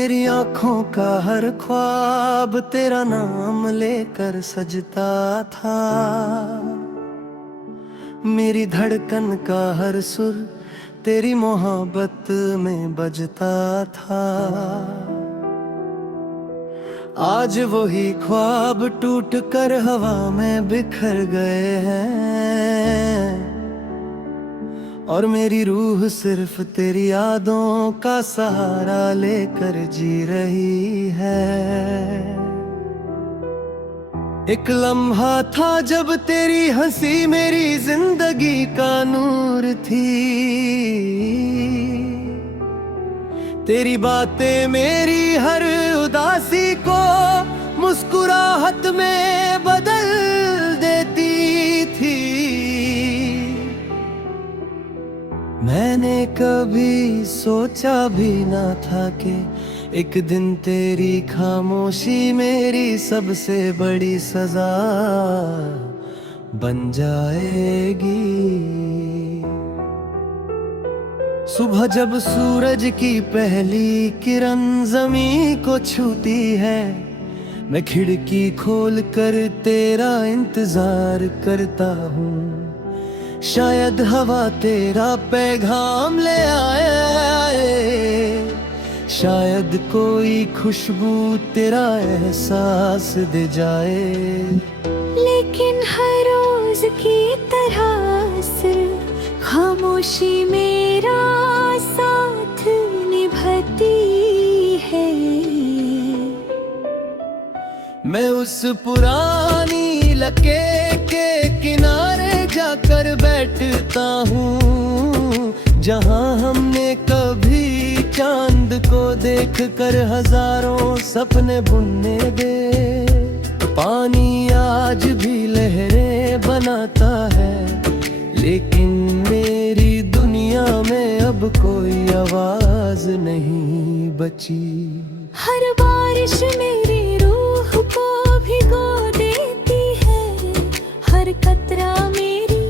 मेरी आंखों का हर ख्वाब तेरा नाम लेकर सजता था। मेरी धड़कन का हर सुर तेरी मोहब्बत में बजता था। आज वही ख्वाब टूट कर हवा में बिखर गए हैं और मेरी रूह सिर्फ तेरी यादों का सहारा लेकर जी रही है। एक लम्हा था जब तेरी हंसी मेरी जिंदगी का नूर थी। तेरी बातें मेरी हर उदासी को मुस्कुराहट में बदल देती थी। मैंने कभी सोचा भी ना था कि एक दिन तेरी खामोशी मेरी सबसे बड़ी सजा बन जाएगी। सुबह जब सूरज की पहली किरण ज़मीं को छूती है, मैं खिड़की खोल कर तेरा इंतजार करता हूँ। शायद हवा तेरा पैगाम ले आए, शायद कोई खुशबू तेरा एहसास दे जाए। लेकिन हर रोज की तरह सिर्फ खामोशी मेरा साथ निभाती है। मैं उस पुरानी लके के किनारे जाकर बैठता हूँ, जहाँ हमने कभी चांद को देखकर हजारों सपने बुनने दे। पानी आज भी लहरें बनाता है, लेकिन मेरी दुनिया में अब कोई आवाज नहीं बची। हर बारिश मेरी रूह को भिगो देती है, हर कतरा मेरी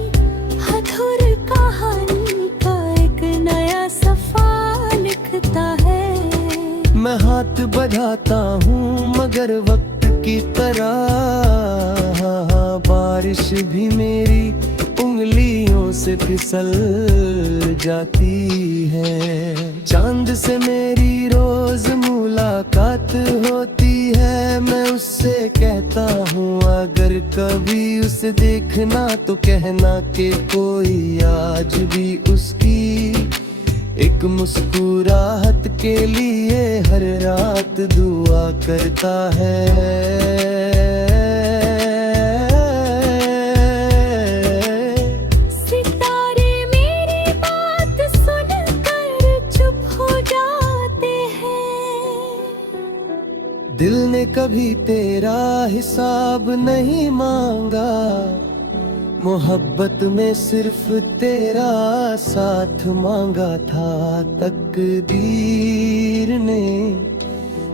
अधूर कहानी का एक नया सफा लिखता है। मैं हाथ बढ़ाता हूँ मगर वक्त की तरह बारिश भी मेरी उंगलियों से फिसल जाती है। चांद से मेरी रोज मुलाकात होती है, मैं उससे कहता हूँ अगर कभी उसे देखना तो कहना कि कोई आज भी उसकी एक मुस्कुराहट के लिए हर रात दुआ करता है। सितारे मेरी बात सुनकर चुप हो जाते हैं। दिल ने कभी तेरा हिसाब नहीं मांगा, मोहब्बत में सिर्फ तेरा साथ मांगा था। तकदीर ने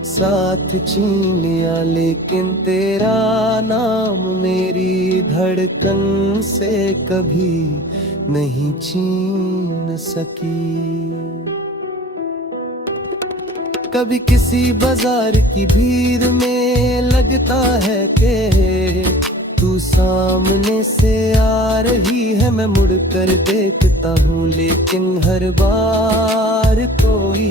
साथ छीन लिया, लेकिन तेरा नाम मेरी धड़कन से कभी नहीं छीन सकी। कभी किसी बाजार की भीड़ में लगता है कि तू सामने से आ रही है, मैं मुड़ कर देखता हूँ, लेकिन हर बार कोई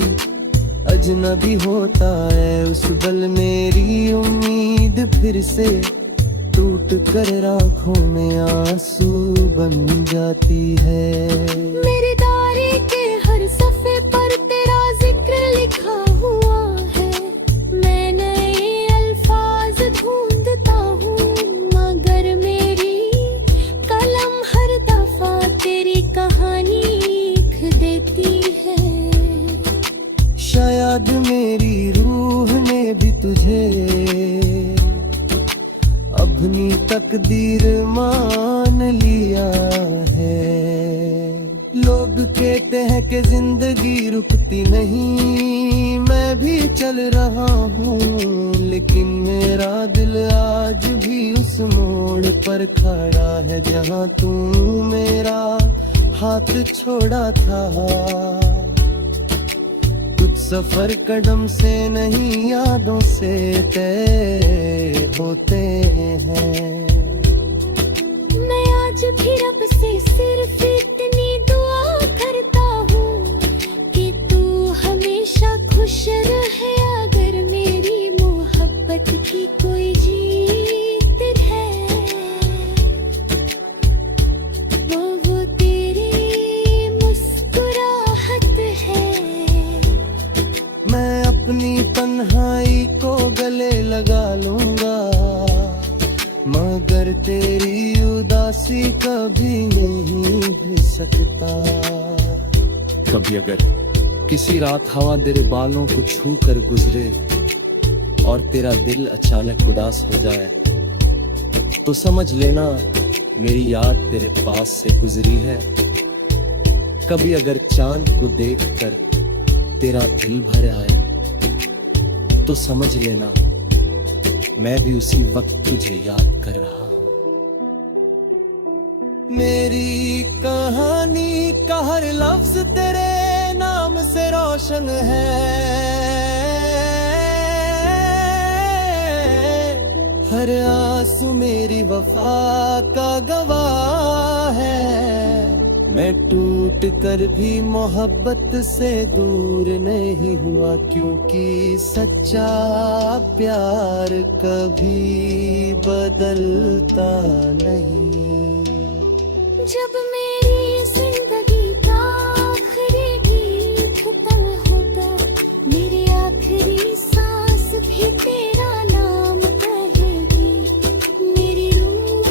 अजनबी होता है। उस पल मेरी उम्मीद फिर से टूट कर आँखों में आंसू बन जाती है। मेरे दायरे के हर सफ़े पर तेरा जिक्र लिखा हुआ है। मैं नए अल्फाज ढूंढता हूँ, मगर मेरी कलम हर दफा तेरी कहानी लिख देती है। शायद मेरी रूह ने भी तुझे अपनी तकदीर मान लिया है। लोग कहते हैं कि जिंदगी रुकती नहीं, मैं भी चल रहा हूँ, लेकिन मेरा दिल आज भी उस मोड़ पर खड़ा है जहाँ तू मेरा हाथ छोड़ा था। सफर कदम से नहीं यादों से तय होते हैं। मैं आज भी रब से सिर्फ इतनी दुआ करता हूँ कि तू हमेशा खुश रहे। अगर मेरी मोहब्बत की कोई जीत है वो तेरी मुस्कुराहट है। मैं अपनी तन्हाई को गले लगा लूंगा, मगर तेरी उदासी कभी नहीं भी सकता। कभी अगर किसी रात हवा तेरे बालों को छू कर गुजरे और तेरा दिल अचानक उदास हो जाए, तो समझ लेना मेरी याद तेरे पास से गुजरी है। कभी अगर चांद को देखकर तेरा दिल भर आए, तो समझ लेना मैं भी उसी वक्त तुझे याद कर रहा हूँ। मेरी कहानी का हर लफ्ज तेरे नाम से रोशन है, हर आंसू मेरी वफा का गवाह है। मैं टूट कर भी मोहब्बत से दूर नहीं हुआ, क्योंकि सच्चा प्यार कभी बदलता नहीं। जब मेरी जिंदगी का आखिरी गीत खत्म होगा, मेरी आखिरी सांस भी तेरा नाम कहेगी। मेरी रूह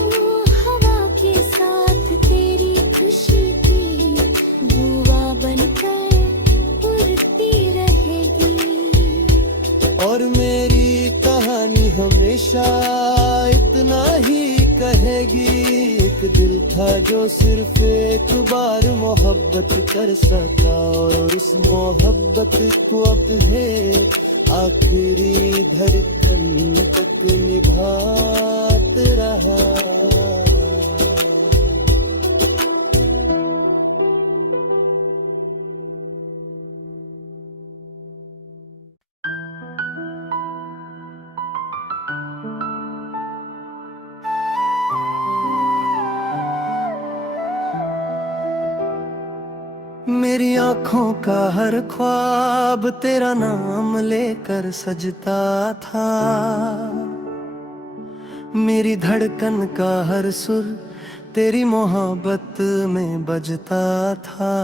हवा के साथ तेरी खुशी की बुआ बनकर उड़ती रहेगी। और मेरी कहानी हमेशा इतना ही कहेगी, एक दिल था जो सिर्फ एक बार मोहब्बत कर सका, और उस मोहब्बत को अब है आखिरी धड़कन तक निभात रहा। मेरी आंखों का हर ख्वाब तेरा नाम लेकर सजता था, मेरी धड़कन का हर सुर तेरी मोहब्बत में बजता था।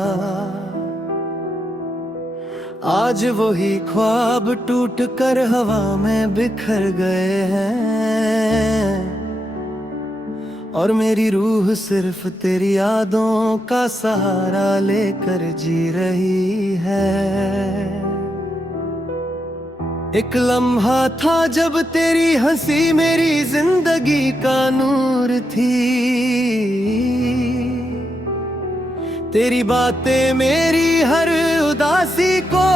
आज वही ख्वाब टूट कर हवा में बिखर गए हैं, और मेरी रूह सिर्फ तेरी यादों का सहारा लेकर जी रही है। एक लम्हा था जब तेरी हंसी मेरी जिंदगी का नूर थी, तेरी बातें मेरी हर उदासी को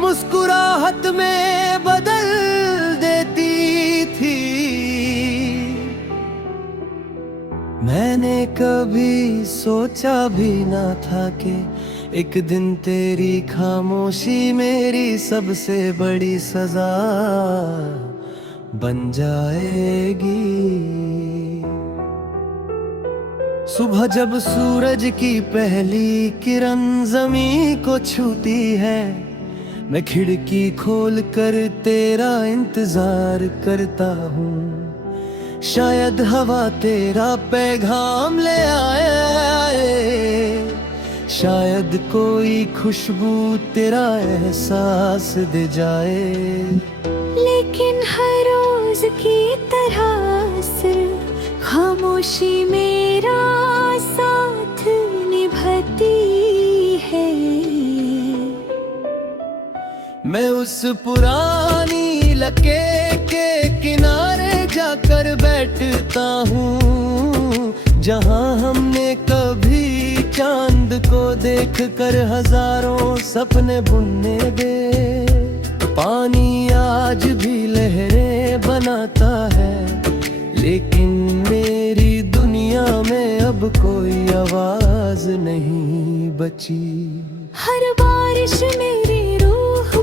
मुस्कुराहट में बदल देती थी। मैंने कभी सोचा भी ना था कि एक दिन तेरी खामोशी मेरी सबसे बड़ी सजा बन जाएगी। सुबह जब सूरज की पहली किरण ज़मीं को छूती है, मैं खिड़की खोल कर तेरा इंतजार करता हूँ। शायद हवा तेरा पैगाम ले आए, शायद कोई खुशबू तेरा एहसास दे जाए। लेकिन हर रोज की तरह सिर्फ खामोशी मेरा साथ निभाती है। मैं उस पुरानी लके के किनारे जाकर बैठता हूँ, जहाँ हमने कभी चांद को देखकर हजारों सपने बुनने दे। पानी आज भी लहरें बनाता है, लेकिन मेरी दुनिया में अब कोई आवाज नहीं बची। हर बारिश मेरी रूह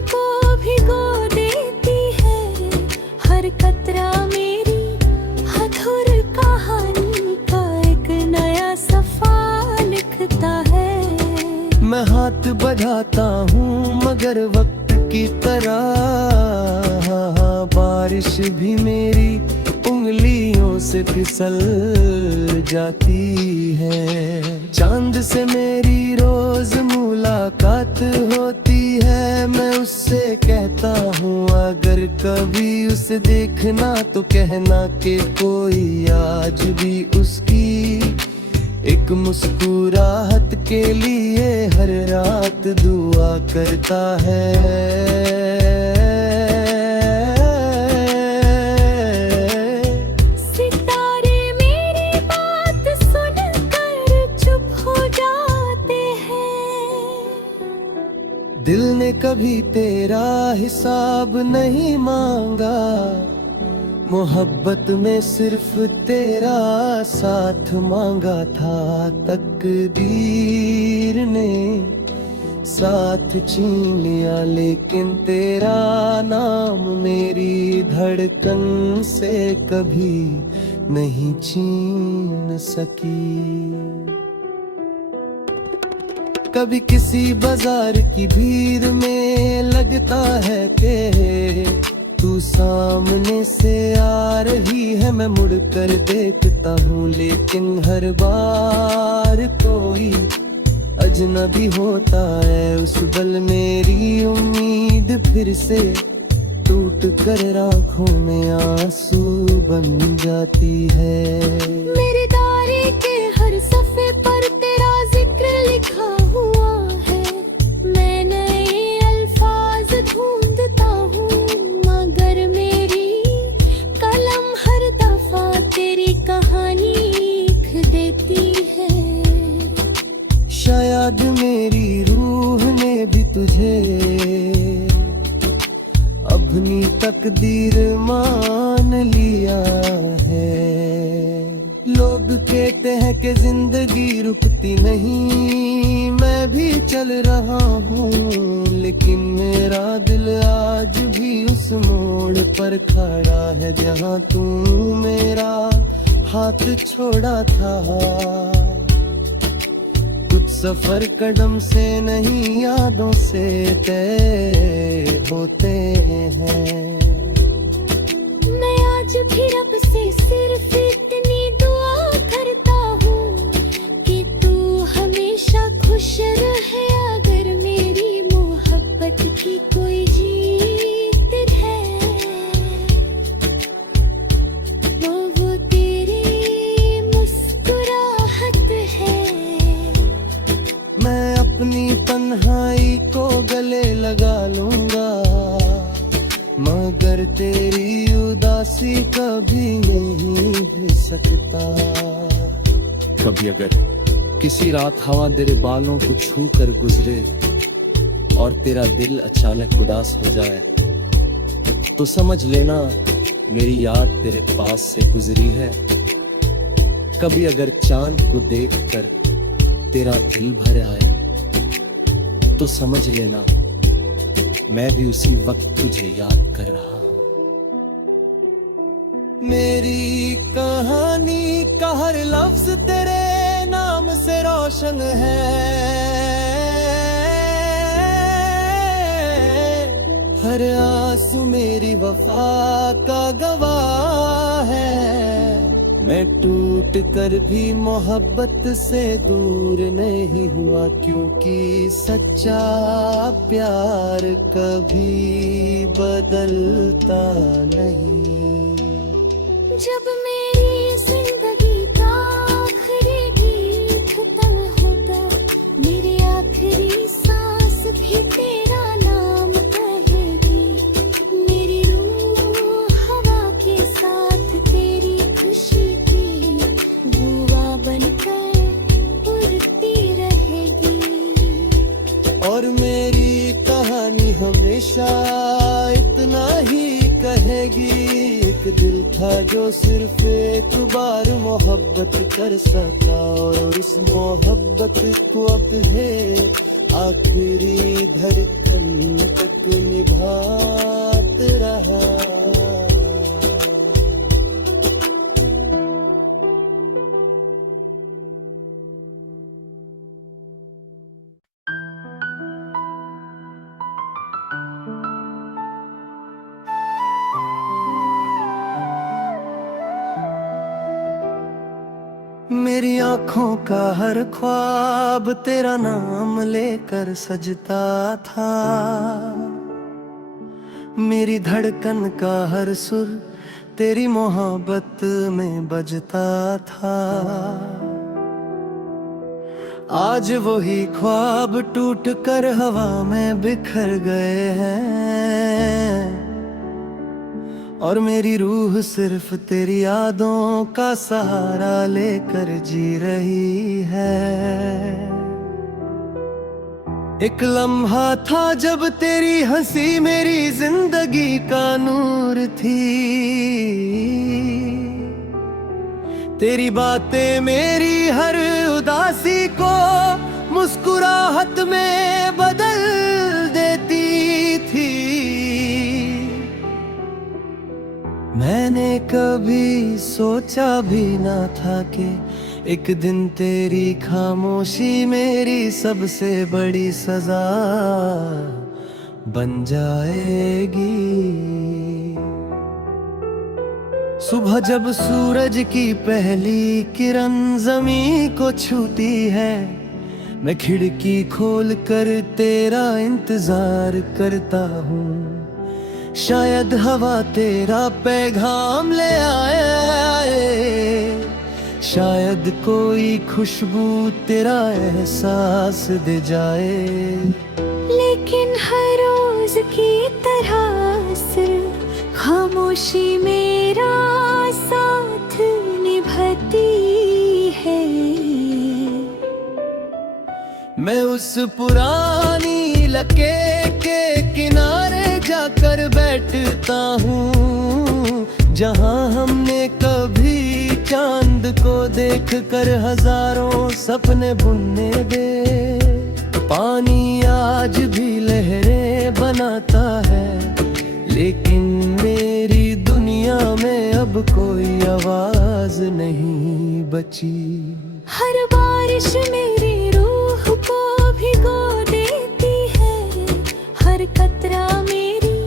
से फिसल जाती है। चांद से मेरी रोज मुलाकात होती है, मैं उससे कहता हूँ अगर कभी उसे देखना तो कहना कि कोई आज भी उसकी एक मुस्कुराहट के लिए हर रात दुआ करता है। सितारे मेरी बात सुनकर चुप हो जाते हैं। दिल ने कभी तेरा हिसाब नहीं मांगा, मोहब्बत में सिर्फ तेरा साथ मांगा था। तकदीर ने साथ छीन लिया, लेकिन तेरा नाम मेरी धड़कन से कभी नहीं छीन सकी। कभी किसी बाजार की भीड़ में लगता है कि तू सामने से आ रही है, मैं मुड़ कर देखता हूँ लेकिन हर बार कोई अजनबी होता है। उस पल मेरी उम्मीद फिर से टूट कर आँखों में आंसू बन जाती है। मेरी डायरी के हर सफ़े पर तेरा जिक्र लिखा हुआ है। मैं नए अल्फाज ढूंढता हूँ मगर मेरी कलम हर दफा तेरी कहानी लिख देती है। शायद मेरी रूह ने भी तुझे अपनी तकदीर मान लिया है। लोग कहते हैं कि जिंदगी रुकती नहीं, मैं भी चल रहा हूँ लेकिन मेरा दिल आज भी उस मोड़ पर खड़ा है जहाँ तू मेरा हाथ छोड़ा था। कुछ सफर कदम से नहीं यादों से तय होते हैं। मैं आज भी रब से सिर्फ इतनी दुआ करता हूँ कि तू हमेशा खुश रहे। अगर मेरी मोहब्बत की कोई जीत है तो वो तेरी मुस्कुराहट है। मैं अपनी तन्हाई को गले लगा लूंगा मगर तेरी उदासी कभी नहीं दे सकता। कभी अगर किसी रात हवा तेरे बालों को छू कर गुजरे और तेरा दिल अचानक उदास हो जाए तो समझ लेना मेरी याद तेरे पास से गुजरी है। कभी अगर चांद को देखकर तेरा दिल भर आए तो समझ लेना मैं भी उसी वक्त तुझे याद कर रहा हूँ। मेरी कहानी का हर लफ्ज तेरे नाम से रोशन है। हर आंसू मेरी वफा का गवाह है। मैं टूट कर भी मोहब्बत से दूर नहीं हुआ क्योंकि सच्चा प्यार कभी बदलता नहीं। जब मेरी जिंदगी का आखिरी गीत खत्म होता, मेरी आखिरी सांस भी तेरा नाम कहेगी। मेरी रूह हवा के साथ तेरी खुशी की बुआ बनकर उड़ती रहेगी। और मेरी कहानी हमेशा इतना ही कहेगी। एक दिल था जो सिर्फ एक बार मोहब्बत कर सका और उस मोहब्बत को अब है आखिरी धड़कन तक निभात रहा। मेरी आंखों का हर ख्वाब तेरा नाम लेकर सजता था, मेरी धड़कन का हर सुर तेरी मोहब्बत में बजता था। आज वही ख्वाब टूट कर हवा में बिखर गए हैं, और मेरी रूह सिर्फ तेरी यादों का सहारा लेकर जी रही है। एक लम्हा था जब तेरी हंसी मेरी जिंदगी का नूर थी, तेरी बातें मेरी हर उदासी को मुस्कुराहट में बदल देती थी। मैंने कभी सोचा भी ना था कि एक दिन तेरी खामोशी मेरी सबसे बड़ी सजा बन जाएगी। सुबह जब सूरज की पहली किरण ज़मीं को छूती है, मैं खिड़की खोल कर तेरा इंतजार करता हूँ। शायद हवा तेरा पैगाम ले आए, शायद कोई खुशबू तेरा एहसास दे जाए। लेकिन हर रोज की तरह सिर्फ खामोशी मेरा साथ निभाती है। मैं उस पुरानी लके के किनारे जाकर बैठता हूँ, जहाँ हमने कभी चांद को देख कर हजारों सपने बुनने दे। पानी आज भी लहरें बनाता है, लेकिन मेरी दुनिया में अब कोई आवाज नहीं बची। हर बारिश मेरी रूह को भिगो देती है, हर कतरा मेरी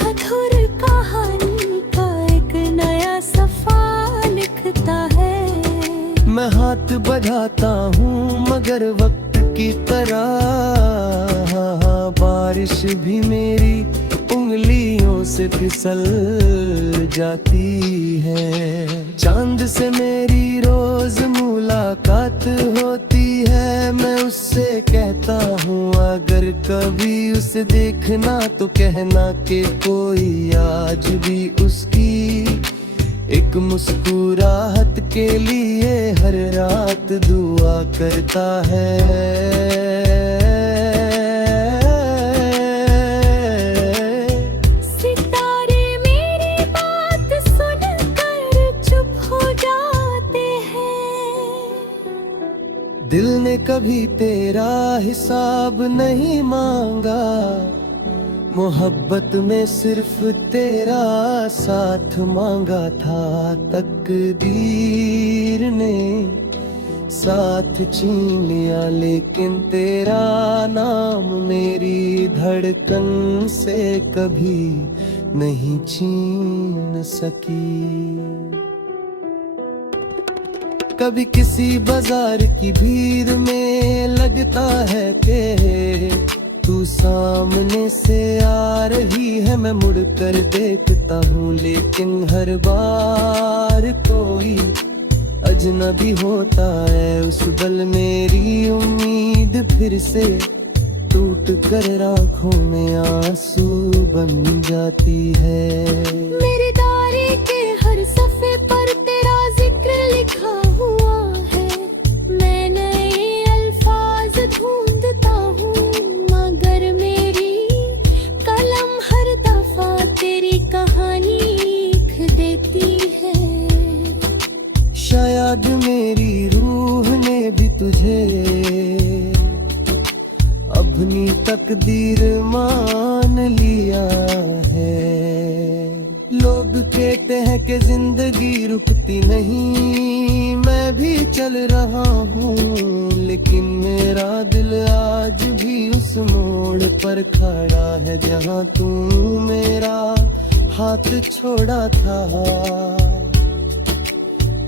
अधूर कहानी का एक नया सफा लिखता है। मैं हाथ बढ़ाता हूँ मगर वक्त की तरह बारिश भी मेरी उंगलियों से फिसल जाती है। चांद से मेरी रोज मुलाकात होती है, मैं उससे कहता हूँ अगर कभी उसे देखना तो कहना कि कोई आज भी उसकी एक मुस्कुराहट के लिए हर रात दुआ करता है। सितारे मेरी बात सुनकर चुप हो जाते हैं। दिल ने कभी तेरा हिसाब नहीं मांगा, मोहब्बत में सिर्फ तेरा साथ मांगा था। तकदीर ने साथ छीन लिया, लेकिन तेरा नाम मेरी धड़कन से कभी नहीं छीन सकी। कभी किसी बाजार की भीड़ में लगता है कि तू सामने से आ रही है, मैं मुड़ कर देखता हूँ, लेकिन हर बार कोई अजनबी होता है। उस पल मेरी उम्मीद फिर से टूट कर आँखों में आंसू बन जाती है। मेरे दायरे के हर सफ़े पर तेरा जिक्र लिखा हुआ है, मैं नए अल्फाज ढूंढता हूँ, मगर मेरी कलम हर दफा तेरी कहानी लिख देती है। शायद मेरी रूह ने भी तुझे अपनी तकदीर मान लिया है। लोग कहते हैं कि जिंदगी रुकती नहीं, मैं भी चल रहा हूँ, लेकिन मेरा दिल आज भी उस मोड़ पर खड़ा है जहाँ तू मेरा हाथ छोड़ा था।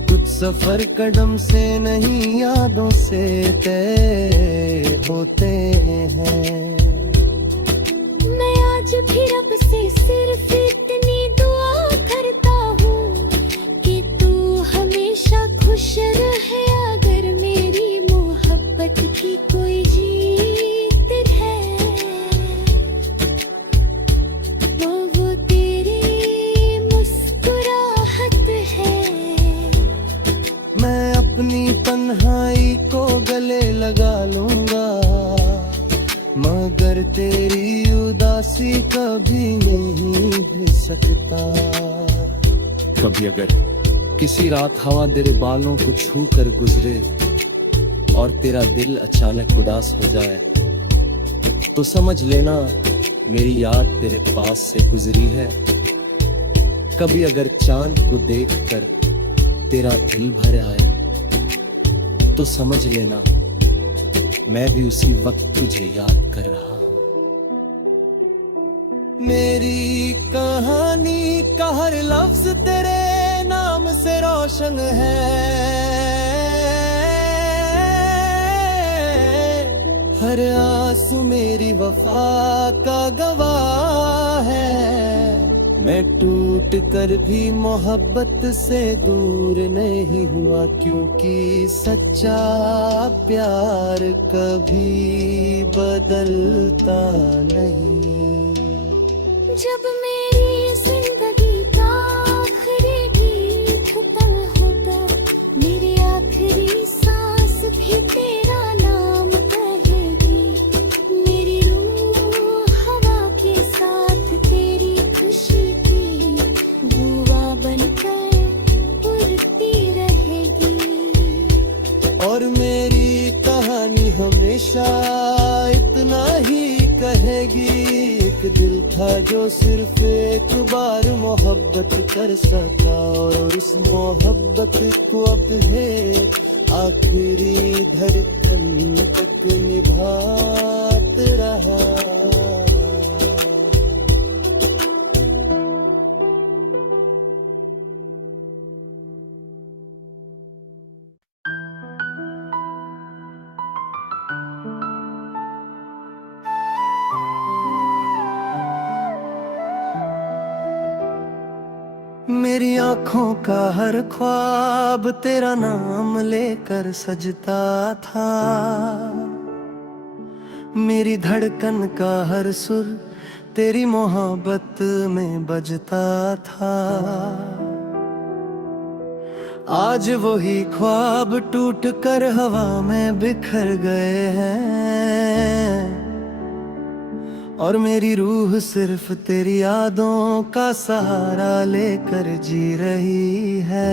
कुछ सफर कदम से नहीं यादों से तय होते हैं। मैं आज भी रब से सिर्फ इतनी दुआ करता हूँ कि तू हमेशा खुश रहे। अगर मेरी मोहब्बत की कोई जीत है तो वो तेरी मुस्कुराहट है। मैं अपनी तन्हाई को गले लगा लूंगा, मगर तेरी उदासी कभी नहीं भी सकता। कभी अगर किसी रात हवा तेरे बालों को छू कर गुजरे और तेरा दिल अचानक उदास हो जाए, तो समझ लेना मेरी याद तेरे पास से गुजरी है। कभी अगर चांद को देखकर तेरा दिल भर आए, तो समझ लेना मैं भी उसी वक्त तुझे याद कर रहा हूँ। मेरी कहानी का हर लफ्ज तेरे नाम से रोशन है। हर आंसू मेरी वफा का गवाह है। मैं टूट कर भी मोहब्बत से दूर नहीं हुआ, क्योंकि सच्चा प्यार कभी बदलता नहीं। जब मेरी जिंदगी का आखिरी गीत तय होगा, मेरी आखिरी सांस भी तेरा नाम कहेगी। मेरी रूह हवा के साथ तेरी खुशी की बुआ बनकर उड़ती रहेगी। और मेरी कहानी हमेशा इतना ही कहेगी, एक दिल था जो सिर्फ एक बार मोहब्बत कर सका, और उस मोहब्बत को अब है आखिरी धड़कन तक निभात रहा। मेरी आंखों का हर ख्वाब तेरा नाम लेकर सजता था। मेरी धड़कन का हर सुर तेरी मोहब्बत में बजता था। आज वही ख्वाब टूट कर हवा में बिखर गए हैं, और मेरी रूह सिर्फ तेरी यादों का सहारा लेकर जी रही है।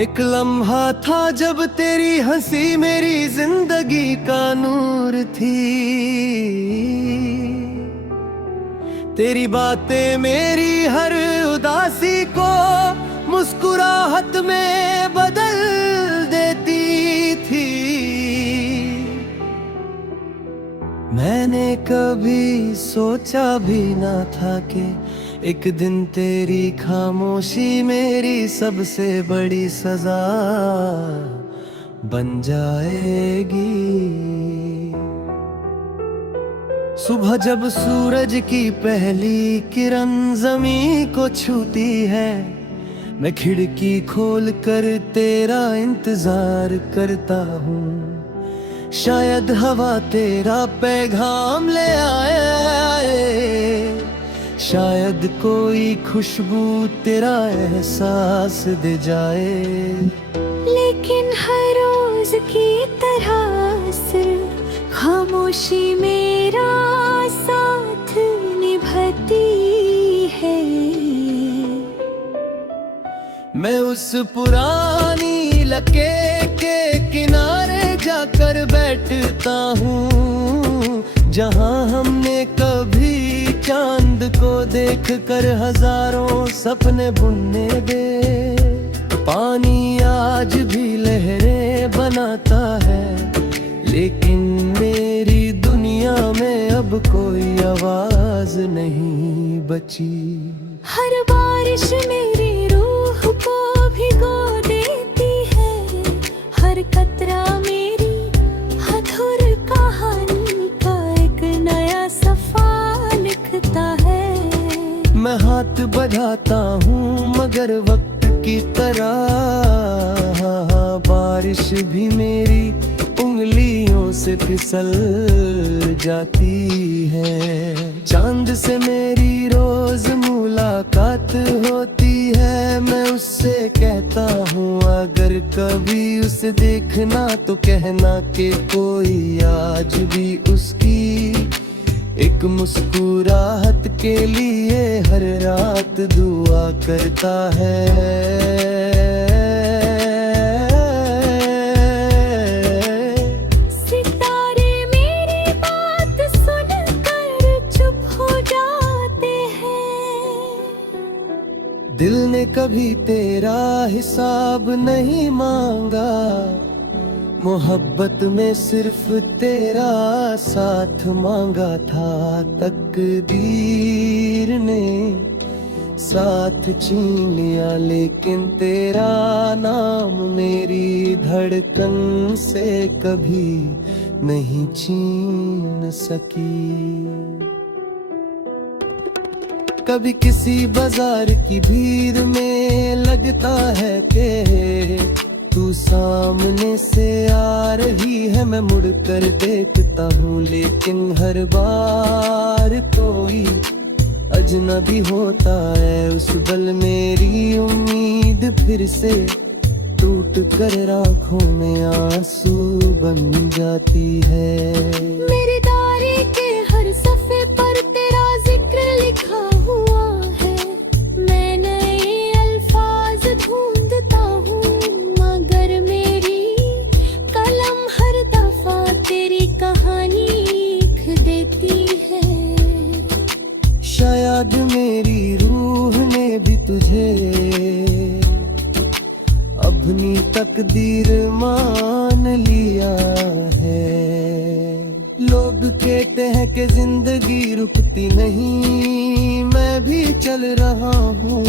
एक लम्हा था जब तेरी हंसी मेरी जिंदगी का नूर थी। तेरी बातें मेरी हर उदासी को मुस्कुराहट में बदल देती थी। मैंने कभी सोचा भी ना था कि एक दिन तेरी खामोशी मेरी सबसे बड़ी सजा बन जाएगी। सुबह जब सूरज की पहली किरण ज़मीं को छूती है, मैं खिड़की खोल कर तेरा इंतजार करता हूँ। शायद हवा तेरा पैगाम ले आए, शायद कोई खुशबू तेरा एहसास दे जाए। लेकिन हर रोज की तरह सिर्फ खामोशी मेरा साथ निभाती है। मैं उस पुरानी लके के किनारे जाकर बैठता हूँ, जहाँ हमने कभी चांद को देखकर हजारों सपने बुनने दे। पानी आज भी लहरें बनाता है, लेकिन मेरी दुनिया में अब कोई आवाज नहीं बची। हर बारिश मेरी रूह मगर वक्त की तरह बारिश भी मेरी उंगलियों से फिसल जाती है। चांद से मेरी रोज मुलाकात होती है, मैं उससे कहता हूँ अगर कभी उसे देखना तो कहना कि कोई आज भी उसकी एक मुस्कुराहट के लिए हर रात दुआ करता है। सितारे मेरी बात सुनकर चुप हो जाते हैं। दिल ने कभी तेरा हिसाब नहीं मांगा, मोहब्बत में सिर्फ तेरा साथ मांगा था। तकदीर ने साथ छीन लिया, लेकिन तेरा नाम मेरी धड़कन से कभी नहीं छीन सकी। कभी किसी बाजार की भीड़ में लगता है कि तू सामने से आ रही है, मैं मुड़ कर देखता हूँ लेकिन हर बार कोई अजनबी होता है। उस पल मेरी उम्मीद फिर से टूट कर आँखों में आंसू बन जाती है। मेरी डायरी के हर सफ़े पर तेरा जिक्र लिखा हुआ है। मैं नए अल्फाज ढूंढता हूँ मगर मेरी कलम हर दफा तेरी कहानी लिख देती है। शायद मेरी रूह ने भी तुझे अपनी तकदीर मान लिया है। लोग कहते हैं कि जिंदगी रुकती नहीं, मैं भी चल रहा हूँ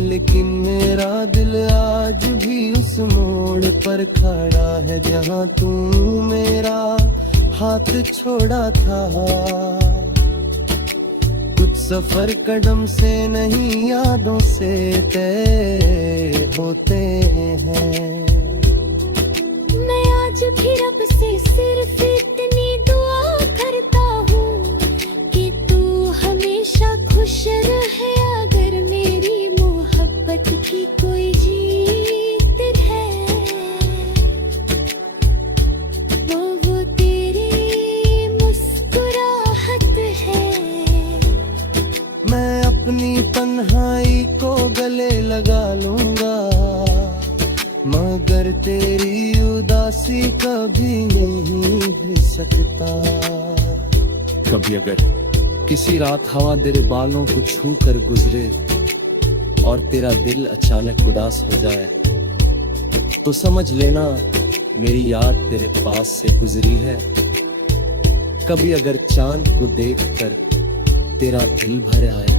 लेकिन मेरा दिल आज भी उस मोड़ पर खड़ा है जहाँ तू मेरा हाथ छोड़ा था। कुछ सफर कदम से नहीं यादों से तय होते हैं। मैं आज भी रब से सिर्फ इतनी दुआ करता हूँ कि तू हमेशा खुश रहे। अगर मेरी मोहब्बत की कोई जीत है वो तेरी मुस्कुराहट है। मैं अपनी तन्हाई को गले लगा लूंगा मगर तेरी उदासी कभी नहीं भी सकता। कभी अगर किसी रात हवा तेरे बालों को छू कर गुजरे और तेरा दिल अचानक उदास हो जाए तो समझ लेना मेरी याद तेरे पास से गुजरी है। कभी अगर चांद को देखकर तेरा दिल भर आए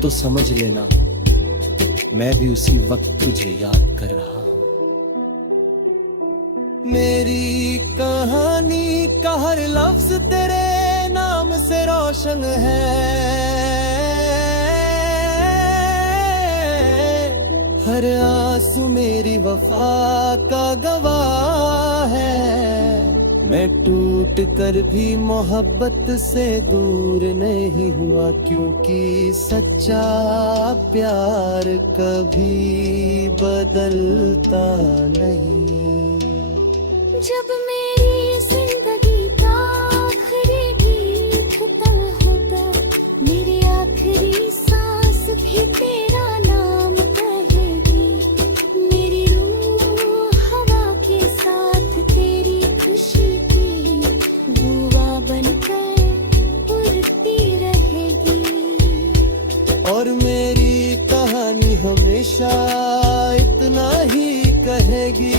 तो समझ लेना मैं भी उसी वक्त तुझे याद कर रहा हूँ। मेरी कहानी का हर लफ्ज तेरे नाम से रोशन है। हर आंसू मेरी वफा का गवाह है। मैं टूट कर भी मोहब्बत से दूर नहीं हुआ क्योंकि सच्चा प्यार कभी बदलता नहीं। जब मेरी जिंदगी का आखिरी गीत खत्म होगा मेरी आखिरी सांस भी तेरा नाम कहेगी। मेरी रूह हवा के साथ तेरी खुशी की बुआ बनकर उड़ती रहेगी। और मेरी कहानी हमेशा इतना ही कहेगी।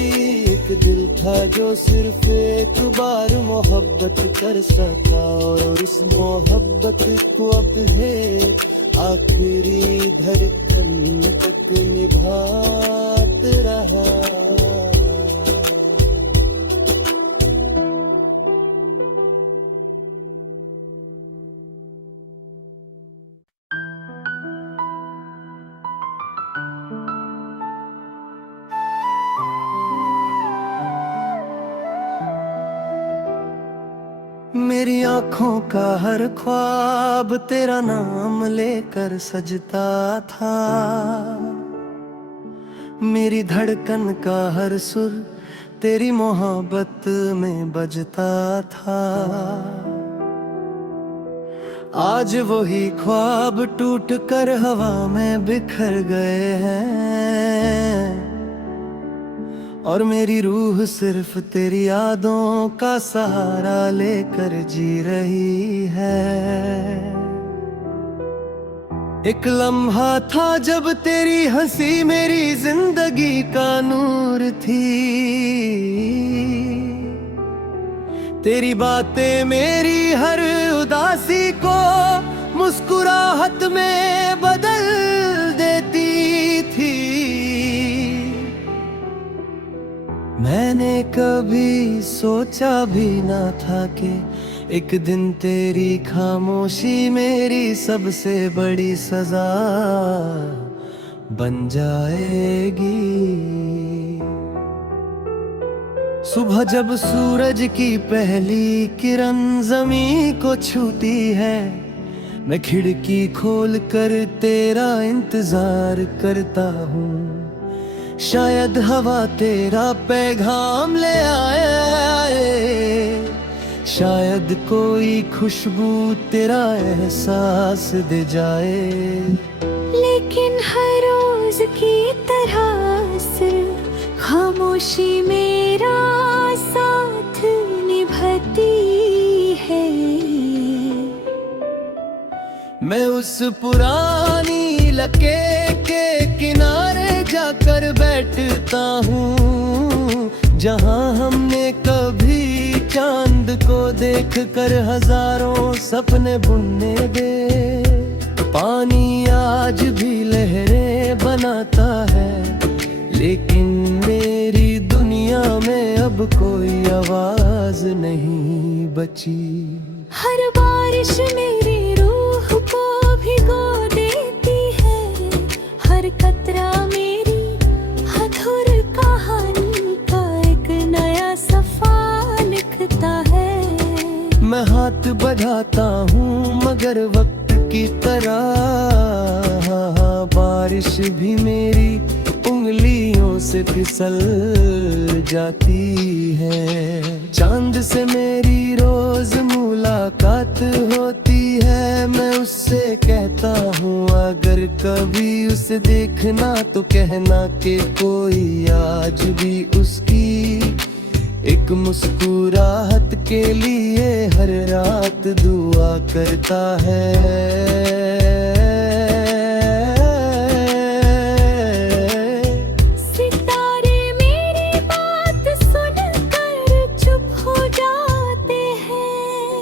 एक दिल था जो सिर्फ एक बार मोहब्बत कर सका और उस मोहब्बत को अब है आखिरी धड़कन तक निभात रहा। तेरी आंखों का हर ख्वाब तेरा नाम लेकर सजता था। मेरी धड़कन का हर सुर तेरी मोहब्बत में बजता था। आज वही ख्वाब टूट कर हवा में बिखर गए हैं, और मेरी रूह सिर्फ तेरी यादों का सहारा लेकर जी रही है। एक लम्हा था जब तेरी हंसी मेरी जिंदगी का नूर थी। तेरी बातें मेरी हर उदासी को मुस्कुराहट में बदल देती थी। मैंने कभी सोचा भी ना था कि एक दिन तेरी खामोशी मेरी सबसे बड़ी सजा बन जाएगी। सुबह जब सूरज की पहली किरण ज़मीं को छूती है, मैं खिड़की खोल कर तेरा इंतजार करता हूँ। शायद हवा तेरा पैगाम ले आए, शायद कोई खुशबू तेरा एहसास दे जाए। लेकिन हर रोज की तरह सिर्फ खामोशी मेरा साथ निभाती है। मैं उस पुरानी लके के किनारे जाकर बैठता हूँ, जहाँ हमने कभी चांद को देखकर हजारों सपने बुनने दे। पानी आज भी लहरें बनाता है, लेकिन मेरी दुनिया में अब कोई आवाज नहीं बची। हर बारिश मेरी रूह को भिगो देती है, हर कतरा मेरी अधूर कहानी का एक नया सफा लिखता है। मैं हाथ बढ़ाता हूँ मगर वक्त की तरह बारिश भी मेरी उंगलियों से फिसल जाती है। चांद से मेरी रोज मुलाकात होती है, मैं उससे कहता हूँ अगर कभी उसे देखना तो कहना कि कोई आज भी उसकी एक मुस्कुराहट के लिए हर रात दुआ करता है। सितारे मेरी बात सुनकर चुप हो जाते हैं।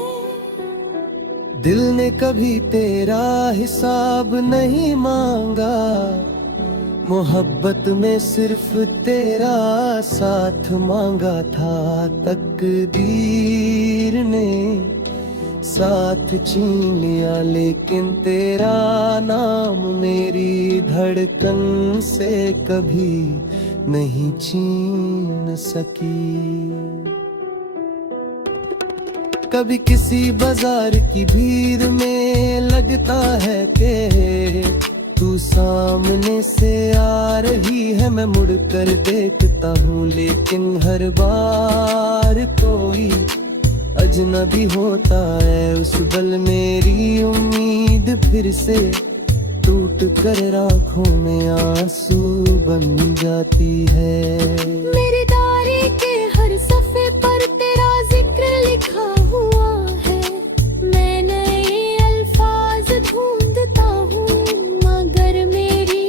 दिल ने कभी तेरा हिसाब नहीं मांगा, मोहब्बत में सिर्फ तेरा साथ मांगा था। तकदीर ने साथ छीन लिया, लेकिन तेरा नाम मेरी धड़कन से कभी नहीं छीन सकी। कभी किसी बाजार की भीड़ में लगता है कि तू सामने से आ रही है, मैं मुड़ कर देखता हूँ, लेकिन हर बार कोई अजनबी होता है। उस पल मेरी उम्मीद फिर से टूट कर आँखों में आंसू बन जाती है। मेरे डायरी के हर सफ़े पर तेरा जिक्र लिखा हुआ है। मैं नए अल्फाज ढूंढता हूँ, मगर मेरी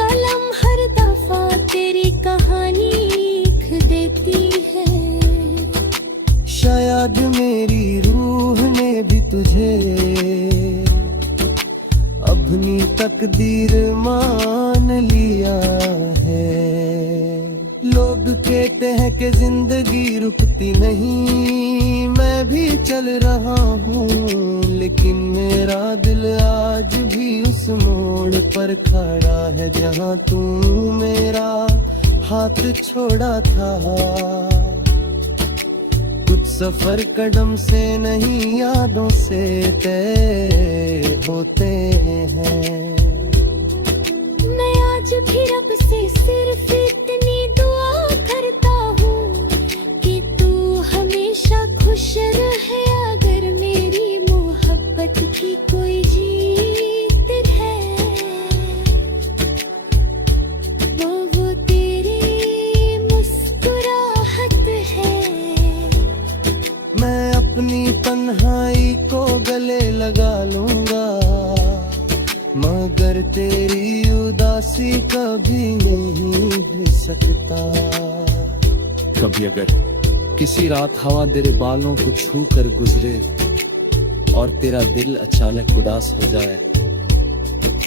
कलम हर दफा तेरी कहानी लिख देती है। शायद मेरी रूह ने भी तुझे अपनी तकदीर मान लिया है। लोग कहते हैं कि जिंदगी रुकती नहीं, मैं भी चल रहा हूँ, लेकिन मेरा दिल आज भी उस मोड़ पर खड़ा है जहाँ तू मेरा हाथ छोड़ा था। कुछ सफर कदम से नहीं यादों से तय होते हैं। मैं आज भी रब से सिर्फ इतनी दुआ करता हूँ कि तू हमेशा खुश रहे। अगर मेरी मोहब्बत की कोई जीत है वो तेरी मुस्कुराहट है। मैं अपनी तन्हाई को गले लगा लूंगा, मगर तेरी उदासी कभी नहीं भी सकता। कभी अगर किसी रात हवा तेरे बालों को छू कर गुजरे और तेरा दिल अचानक उदास हो जाए,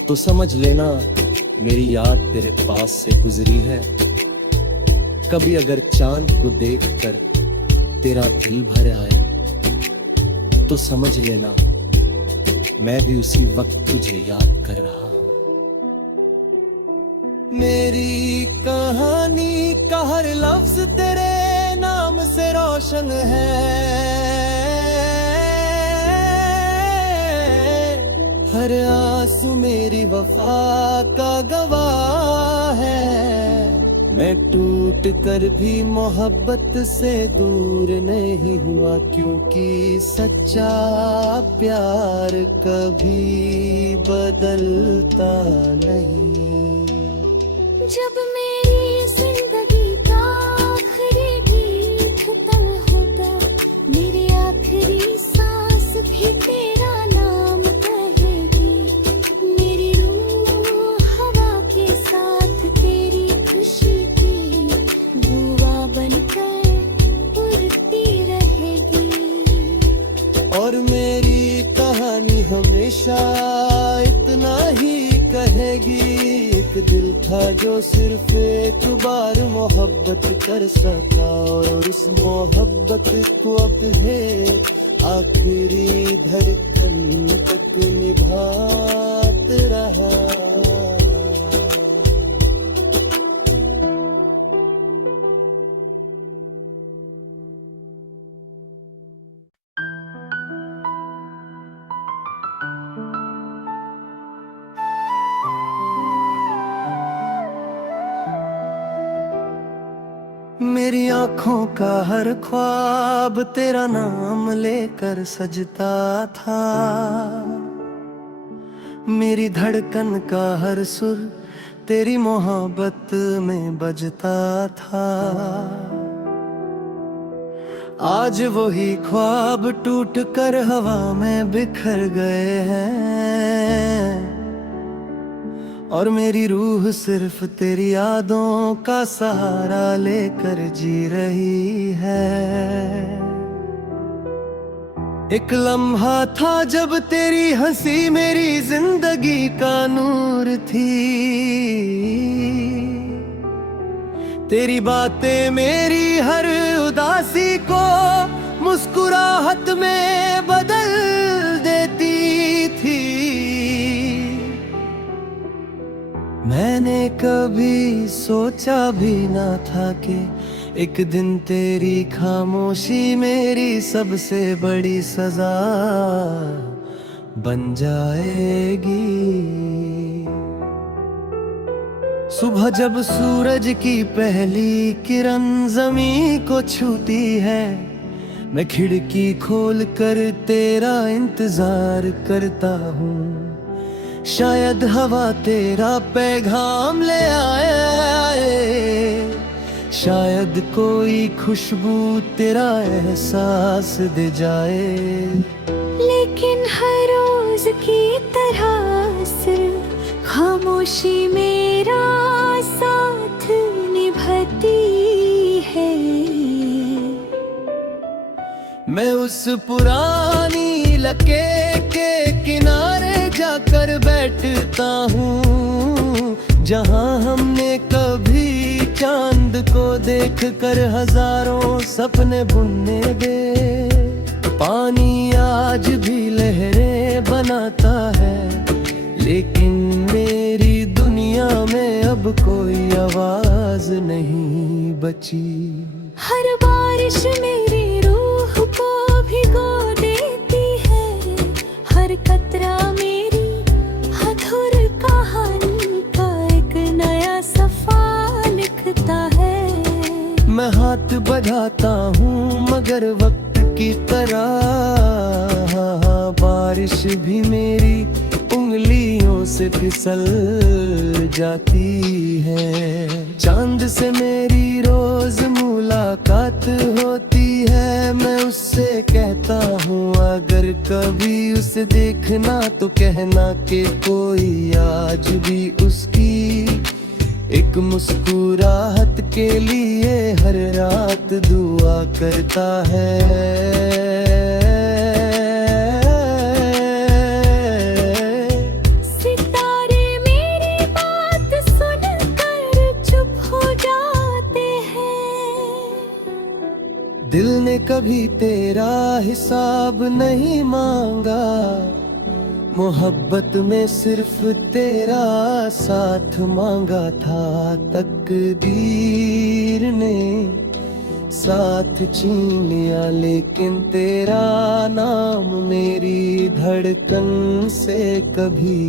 तो समझ लेना मेरी याद तेरे पास से गुजरी है। कभी अगर चांद को देखकर तेरा दिल भर आए, तो समझ लेना मैं भी उसी वक्त तुझे याद कर रहा हूँ। मेरी कहानी का हर लफ्ज तेरे नाम से रोशन है, हर आंसू मेरी वफा का गवाह है। मैं टूट कर भी मोहब्बत से दूर नहीं हुआ, क्योंकि सच्चा प्यार कभी बदलता नहीं। जब मेरी जिंदगी का आखिरी गीत तन होगा, मेरी आखिरी सांस भी तेरा नाम कहेगी। मेरी रूह हवा के साथ तेरी खुशी की दुआ बनकर उड़ती रहेगी। और मेरी कहानी हमेशा इतना ही कहेगी, एक दिल था जो सिर्फ एक बार मोहब्बत कर सका, और उस मोहब्बत को अब है आखिरी धड़कन तक निभात रहा। मेरी आंखों का हर ख्वाब तेरा नाम लेकर सजता था, मेरी धड़कन का हर सुर तेरी मोहब्बत में बजता था। आज वही ख्वाब टूट कर हवा में बिखर गए हैं, और मेरी रूह सिर्फ तेरी यादों का सहारा लेकर जी रही है। एक लम्हा था जब तेरी हंसी मेरी जिंदगी का नूर थी, तेरी बातें मेरी हर उदासी को मुस्कुराहट में बदल देती थी। मैंने कभी सोचा भी ना था कि एक दिन तेरी खामोशी मेरी सबसे बड़ी सजा बन जाएगी। सुबह जब सूरज की पहली किरण जमीन को छूती है, मैं खिड़की खोल कर तेरा इंतजार करता हूँ। शायद हवा तेरा पैगाम ले आए, शायद कोई खुशबू तेरा एहसास दे जाए। लेकिन हर रोज की तरह सिर्फ खामोशी मेरा साथ निभाती है। मैं उस पुरानी लके के किनारे जाकर बैठता हूँ, जहाँ हमने कभी चांद को देखकर हजारों सपने बुनने दे। पानी आज भी लहरें बनाता है, लेकिन मेरी दुनिया में अब कोई आवाज नहीं बची। हर बारिश मेरी रूह हर कतरा मेरी अधूर कहानी का एक नया सफा लिखता है। मैं हाथ बढ़ाता हूँ मगर वक्त की तरह, बारिश भी मेरी उंगलियों से फिसल जाती है। चांद से मेरी रोज मुलाकात होती है, मैं उससे कहता हूँ अगर कभी उसे देखना तो कहना कि कोई आज भी उसकी एक मुस्कुराहट के लिए हर रात दुआ करता है। दिल ने कभी तेरा हिसाब नहीं मांगा, मोहब्बत में सिर्फ तेरा साथ मांगा था। तकदीर ने साथ छीन लिया लेकिन तेरा नाम मेरी धड़कन से कभी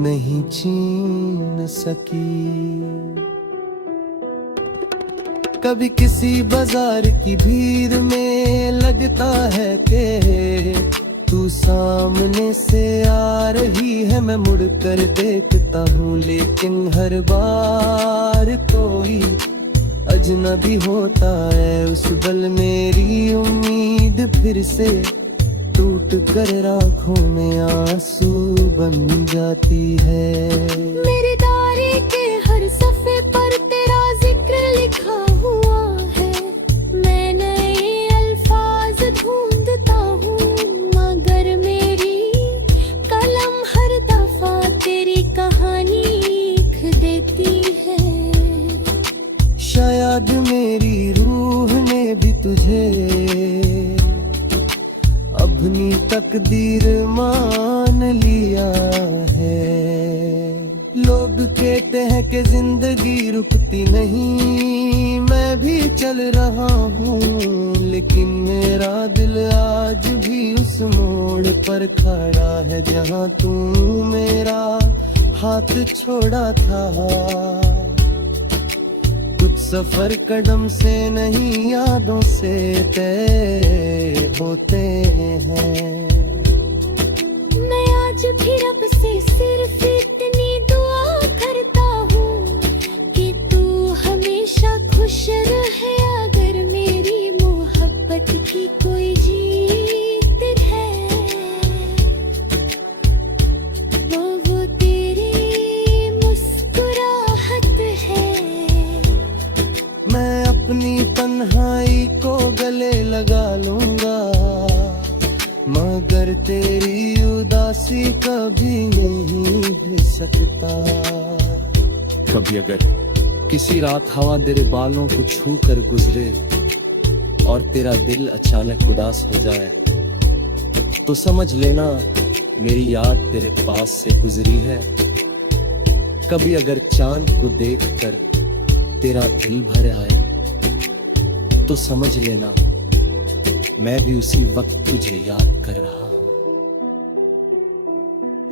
नहीं छीन सकी। कभी किसी बाजार की भीड़ में लगता है कि तू सामने से आ रही है, मैं मुड़ कर देखता हूँ लेकिन हर बार कोई अजनबी होता है। उस पल मेरी उम्मीद फिर से टूट कर आँखों में आंसू बन जाती है। मेरे दायरे के हर सफ़े पर तेरा जिक्र लिखा हुआ है, मैं नए अल्फाज ढूंढता हूँ मगर मेरी कलम हर दफा तेरी कहानी लिख देती है। शायद मेरी रूह ने भी तुझे अपनी तकदीर मान लिया है। लोग कहते हैं कि जिंदगी रुकती नहीं, मैं भी चल रहा हूँ लेकिन मेरा दिल आज भी उस मोड़ पर खड़ा है जहाँ तू मेरा हाथ छोड़ा था। कुछ सफर कदम से नहीं यादों से तय होते हैं। मैं आज भी रब से सिर्फ इतनी दुआ करता हूँ कि तू हमेशा खुश रहे। अगर मेरी मोहब्बत की कोई जीत है तो वो तेरी मुस्कुराहट है। मैं अपनी तन्हाई को गले लगा लूंगा मगर तेरी उदासी कभी नहीं दे सकता। कभी अगर किसी रात हवा तेरे बालों को छू कर गुजरे और तेरा दिल अचानक उदास हो जाए तो समझ लेना मेरी याद तेरे पास से गुजरी है। कभी अगर चांद को देखकर तेरा दिल भर आए तो समझ लेना मैं भी उसी वक्त तुझे याद कर रहा हूँ।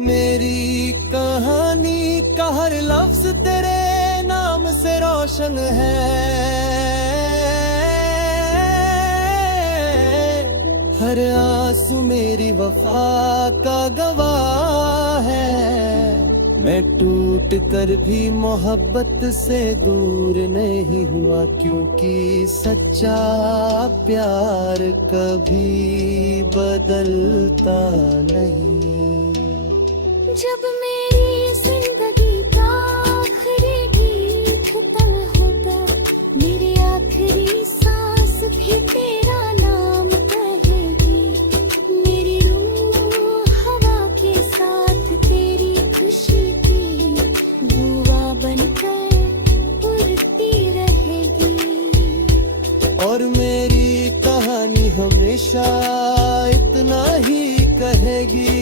मेरी कहानी का हर लफ्ज तेरे नाम से रोशन है, हर आंसू मेरी वफा का गवाह है। मैं टूट कर भी मोहब्बत से दूर नहीं हुआ क्योंकि सच्चा प्यार कभी बदलता नहीं। जब मेरी जिंदगी का आखिरी गीत खत्म होगा, मेरी आखिरी सांस भी तेरा नाम कहेगी। मेरी रूह हवा के साथ तेरी खुशी की दुआ बनकर उड़ती रहेगी। और मेरी कहानी हमेशा इतना ही कहेगी,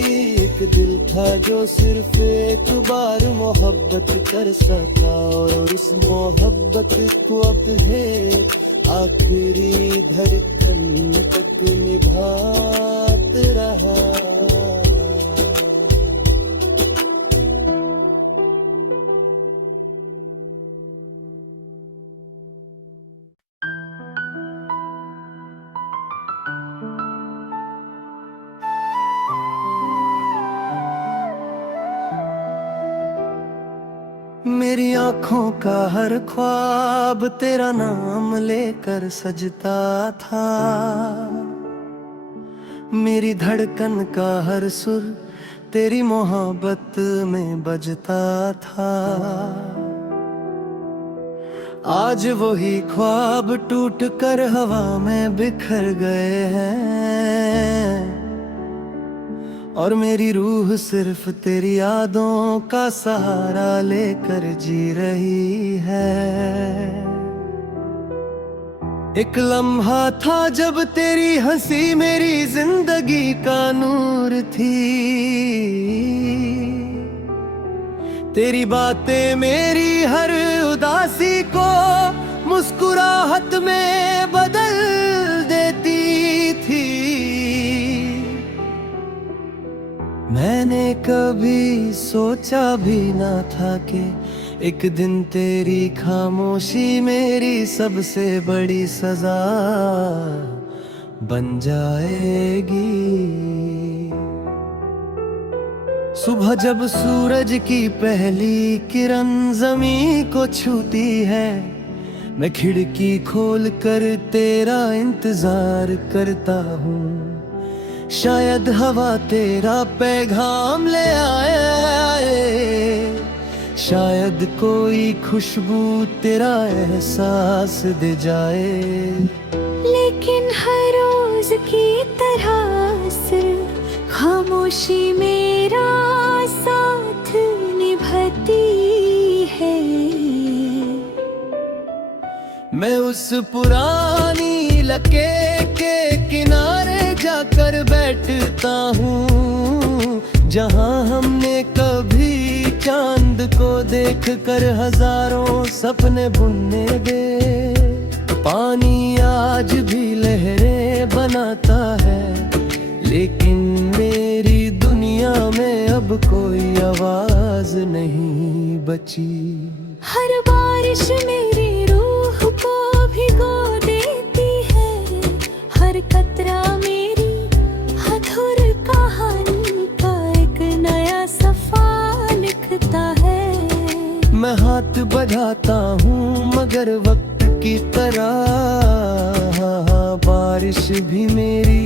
एक दिल था जो सिर्फ एक बार मोहब्बत कर सका और उस मोहब्बत को अब है आखिरी धड़कन तक निभात रहा। मेरी आंखों का हर ख्वाब तेरा नाम लेकर सजता था, मेरी धड़कन का हर सुर तेरी मोहब्बत में बजता था। आज वही ख्वाब टूट कर हवा में बिखर गए हैं, और मेरी रूह सिर्फ तेरी यादों का सहारा लेकर जी रही है। एक लम्हा था जब तेरी हंसी मेरी जिंदगी का नूर थी, तेरी बातें मेरी हर उदासी को मुस्कुराहट में बदल देती थी। मैंने कभी सोचा भी ना था कि एक दिन तेरी खामोशी मेरी सबसे बड़ी सजा बन जाएगी। सुबह जब सूरज की पहली किरण ज़मीं को छूती है, मैं खिड़की खोल कर तेरा इंतजार करता हूँ। शायद हवा तेरा पैगाम ले आए, शायद कोई खुशबू तेरा एहसास दे जाए। लेकिन हर रोज की तरह सिर्फ खामोशी मेरा साथ निभाती है। मैं उस पुरानी लके के किनारे जाकर बैठता हूँ, जहाँ हमने कभी चांद को देखकर हजारों सपने बुनने दे। पानी आज भी लहरें बनाता है, लेकिन मेरी दुनिया में अब कोई आवाज नहीं बची। हर बारिश मेरी रूह को भिगो देती है, हर कतरा मेरी अधूर कहानी का एक नया सफा लिखता है। मैं हाथ बढ़ाता हूँ मगर वक्त की तरह बारिश भी मेरी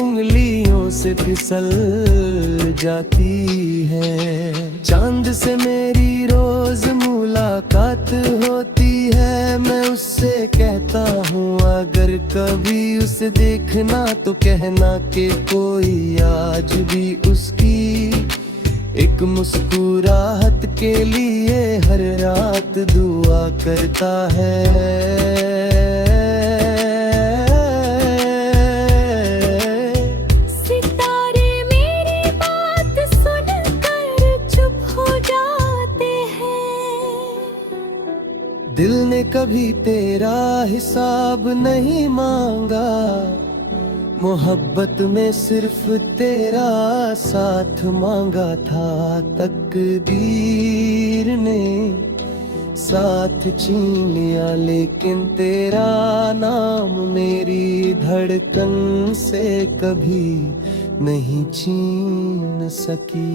उंगलियों से फिसल जाती है। चांद से मेरी रोज मुलाकात होती है, मैं उससे कहता हूँ अगर कभी उसे देखना तो कहना कि कोई आज भी उसकी एक मुस्कुराहट के लिए हर रात दुआ करता है। दिल ने कभी तेरा हिसाब नहीं मांगा, मोहब्बत में सिर्फ तेरा साथ मांगा था। तकदीर ने साथ छीन लिया, लेकिन तेरा नाम मेरी धड़कन से कभी नहीं छीन सकी।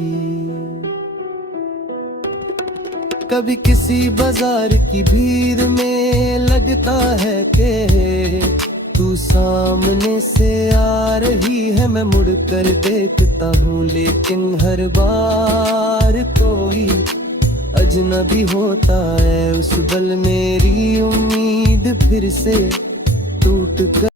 कभी किसी बाजार की भीड़ में लगता है कि तू सामने से आ रही है, मैं मुड़ कर देखता हूँ, लेकिन हर बार कोई अजनबी होता है। उस पल मेरी उम्मीद फिर से टूट कर